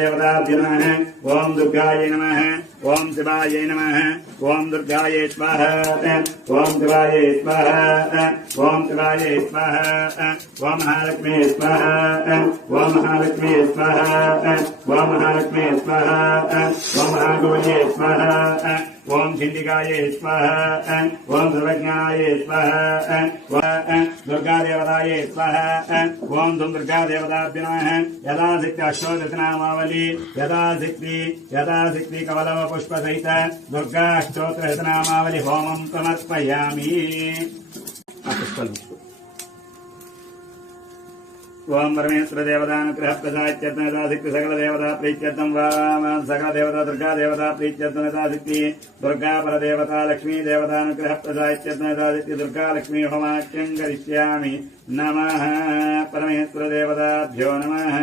देवताभ्यो नमः। ओम दुर्गायै नमः। ओम शिवायै नमः। ओम दुर्गायै स्वाहा। ओम शिवायै स्वाहा। ओम शिवायै स्वाहा। ओम महालक्ष्मी स्वाहा। ओम महालक्ष्मी स्वाहा। ओम महालक्ष्मी स्वाहा। ओम महागौर्यै स्वाहा। ओम खिंडिकायै स्वाहा। ओम सर्वज्ञायै स्वाहा। दुर्गा देवतायै स्वाहा। ओम दुर्गा देवताभ्यो नमः। यदा शक्ति अष्टोदशनामावली यदा शक्ति कवलव पुष्प सहित दुर्गा अष्टोत्तरशतनामावली होमं समर्पयामि। ओम परमेश्वर देवतानुग्रह प्रसाद्यत्न यथाशक्ति सकल देवता प्रीत्यर्थं वाम सकल देवता दुर्गा देवता प्रीत्यर्थं यथाशक्ति दुर्गा परदेवता लक्ष्मी देवतानुग्रह प्रसाद्यत्न यथाशक्ति दुर्गा लक्ष्मी होमाख्यं करिष्यामि। नमः परमेश्वर देवताभ्यो नमः।